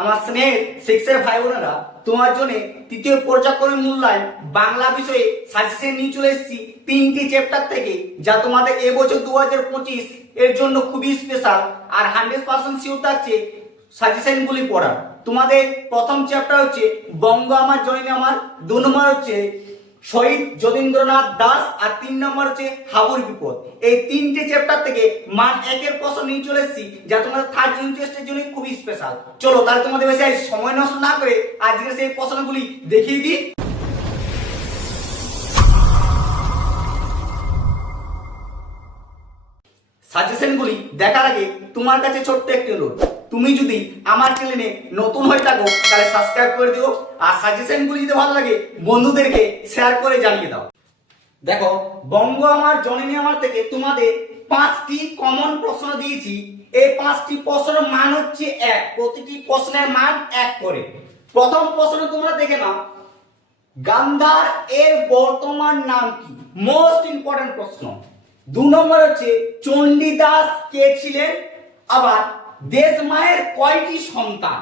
আমার স্নেহের শিক্ষার ভাই বোনেরা, তোমার জন্য তৃতীয় পর্যায়ক্রমিক মূল্যায়ন বাংলা বিষয়ে সাজেশন নিয়ে চলে এসেছি 3টি চ্যাপ্টার থেকে, যা তোমাদের এবছর 2025 এর জন্য খুবই স্পেশাল আর 100% শিওর থাকছে সাজেশনগুলি পড়ার। তোমাদের প্রথম চ্যাপ্টার হচ্ছে বঙ্গ আমার জননী আমার, 2 নম্বর হচ্ছে শহীদ যতীন্দ্রনাথ দাস আর 3 নম্বর হচ্ছে হাবুর বিপদ। এই 3টে চ্যাপ্টার থেকে মান 1-এর প্রশ্ন নিয়ে চলে এসেছি, যা তোমাদের থার্ড ইউনিট টেস্টের জন্য খুবই স্পেশাল। চলো তাহলে তোমাদের বেশি সময় নষ্ট না করে আজকে সেই প্রশ্নগুলি দেখিয়ে দিই। সাজেশনগুলি দেখার আগে তোমার কাছে ছোট্ট একটি অনুরোধ, তুমি যদি আমার চ্যানেলে নতুন হয়ে থাকো তাহলে সাবস্ক্রাইব করে দিও, আর সাজেশনগুলি যদি ভালো লাগে বন্ধুদেরকে শেয়ার করে জানিয়ে দাও। দেখো, বঙ্গ আমার জননী আমার থেকে তোমাদের 5টি কমন প্রশ্ন দিয়েছি। এই 5টি প্রশ্নের মান হচ্ছে 1, প্রতিটি প্রশ্নের মান 1 করে। প্রথম প্রশ্ন তোমরা দেখে নাও, গান্ধার এর বর্তমান নাম কি? মোস্ট ইম্পর্টেন্ট প্রশ্ন। 2 নম্বর হচ্ছে চণ্ডীদাস কে ছিলেন? আবার দেশ মায়ের কয়টি সন্তান?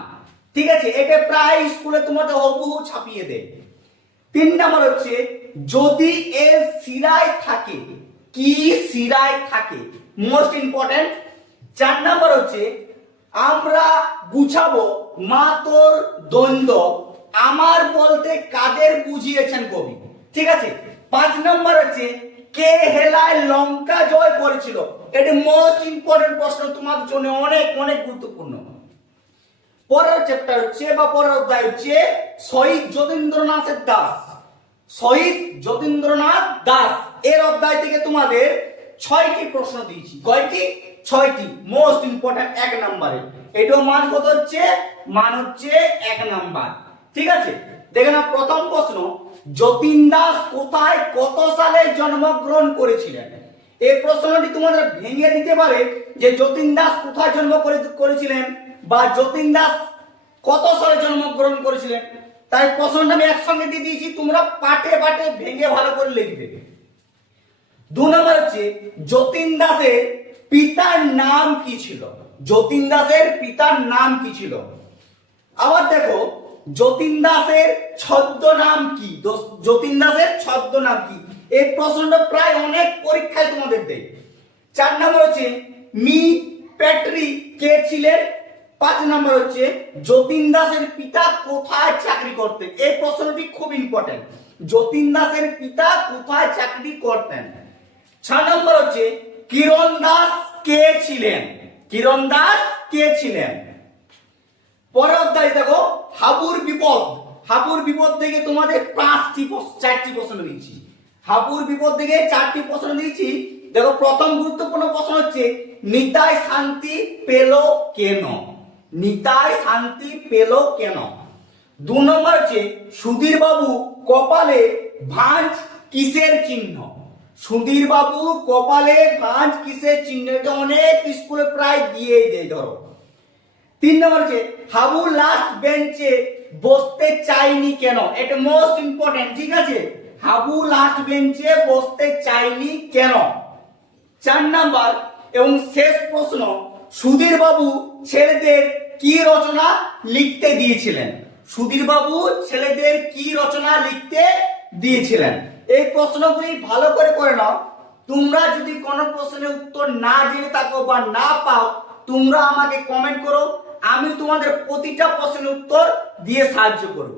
ঠিক আছে, এটা প্রায় স্কুলে তোমাদের হুবহু ছাপিয়ে দেয়। 3 নম্বর হচ্ছে যদি এর শিরায় থাকে, কি শিরায় থাকে? Most important. 4 নম্বর হচ্ছে আমরা গুছাবো মা তোর দ্বন্দ্ব, আমার বলতে কাদের বুঝিয়েছেন কবি? ঠিক আছে। 5 নম্বর হচ্ছে কে হেলায় লঙ্কা জয় করেছিল? এটা মোস্ট ইম্পর্টেন্ট প্রশ্ন, তোমাদের জন্য অনেক অনেক গুরুত্বপূর্ণ। পরের চ্যাপ্টার হচ্ছে বা পরের অধ্যায় হচ্ছে শহীদ যতীন্দ্রনাথ দাস। শহীদ যতীন্দ্রনাথ দাস এর অধ্যায় থেকে তোমাদের 6টি প্রশ্ন দিয়েছি। কয়টি? 6টি। মোস্ট ইম্পর্টেন্ট 1 নম্বরে। এটাও মান কত হচ্ছে? মান হচ্ছে 1 নাম্বার। ঠিক আছে, দেখে না প্রথম প্রশ্ন, যতীন দাস কোথায় কত সালে জন্মগ্রহণ করেছিলেন? এই প্রশ্নটি তোমাদের ভেঙে দিতে পারে যে যতীন দাস কোথায় জন্ম করেছিলেন বা যতীন দাস কত সালে জন্মগ্রহণ করেছিলেন। তাই প্রশ্নটা আমি একসঙ্গে দিয়ে দিয়েছি, তোমরা পাটে পাটে ভেঙে ভালো করে লিখবে। 2 নম্বর হচ্ছে যতীন দাসের পিতার নাম কি ছিল? যতীন দাসের পিতার নাম কি ছিল? আবার দেখো, যতীন দাসের ছদ্মনাম কি? যতীন দাসের ছদ্মনাম কি? এই প্রশ্নটা প্রায় অনেক পরীক্ষায় তোমাদের দেয়। 4 নম্বর হচ্ছে মি প্যাট্রি কে ছিলেন? 5 নম্বর হচ্ছে যতীন দাসের পিতা কোথায় চাকরি করতেন? এই প্রশ্নটি খুব ইম্পর্টেন্ট। যতীন দাসের পিতা কোথায় চাকরি করতেন? 6 নম্বর হচ্ছে কিরণ দাস কে ছিলেন? কিরণ দাস কে ছিলেন? পরের অধ্যায় দেখো হাবুর বিপদ। হাবুর বিপদ থেকে তোমাদের 4টি প্রশ্ন দিয়েছি। হাবুর বিপদ থেকে 4টি প্রশ্ন দিয়েছি। দেখো, প্রথম গুরুত্বপূর্ণ প্রশ্ন হচ্ছে নিতাই শান্তি পেল কেন? নিতাই শান্তি পেল কেন? 2 নম্বর হচ্ছে সুধীর বাবু কপালে ভাঁজ কিসের চিহ্ন? সুধীর বাবু কপালে ভাঁজ কিসের চিহ্ন? এটা অনেক স্কুলে প্রায় দিয়েই দেয়। ধরো 3 নম্বর হচ্ছে হাবু লাস্ট বেঞ্চে বসতে চাইনি কেন? এটা মোস্ট ইম্পর্টেন্ট। ঠিক আছে, হাবু লাস্ট বেঞ্চে বসতে চাইনি কেন? 4 নাম্বার এবং শেষ প্রশ্ন, সুধীর বাবু ছেলেদের কি রচনা লিখতে দিয়েছিলেন? সুধীর বাবু ছেলেদের কি রচনা লিখতে দিয়েছিলেন? এই প্রশ্নগুলি ভালো করে নাও। তোমরা যদি কোনো প্রশ্নের উত্তর না জেনে থাকো বা না পাও, তোমরা আমাকে কমেন্ট করো, আমি তোমাদের প্রতিটা প্রশ্নের উত্তর দিয়ে সাহায্য করব।